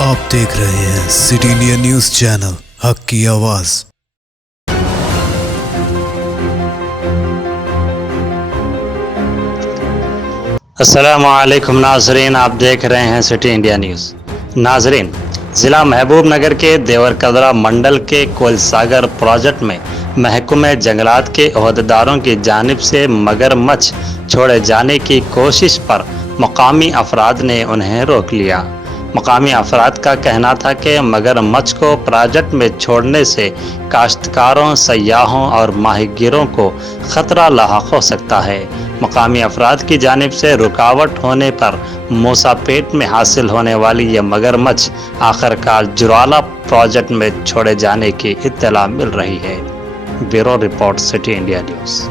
آپ دیکھ رہے ہیں سٹی انڈیا نیوز چینل، حق کی آواز۔ السلام علیکم ناظرین، آپ دیکھ رہے ہیں سٹی انڈیا نیوز۔ ناظرین، ضلع محبوب نگر کے دیور قدرہ منڈل کے کوئل ساگر پروجیکٹ میں محکمہ جنگلات کے عہدیداروں کی جانب سے مگر مچھ چھوڑے جانے کی کوشش پر مقامی افراد نے انہیں روک لیا۔ مقامی افراد کا کہنا تھا کہ مگر مچھ کو پروجیکٹ میں چھوڑنے سے کاشتکاروں، سیاحوں اور ماہی گیروں کو خطرہ لاحق ہو سکتا ہے۔ مقامی افراد کی جانب سے رکاوٹ ہونے پر موسا پیٹ میں حاصل ہونے والی یہ مگر مچھ آخرکار جرالہ پروجیکٹ میں چھوڑے جانے کی اطلاع مل رہی ہے۔ بیورو رپورٹ، سٹی انڈیا نیوز۔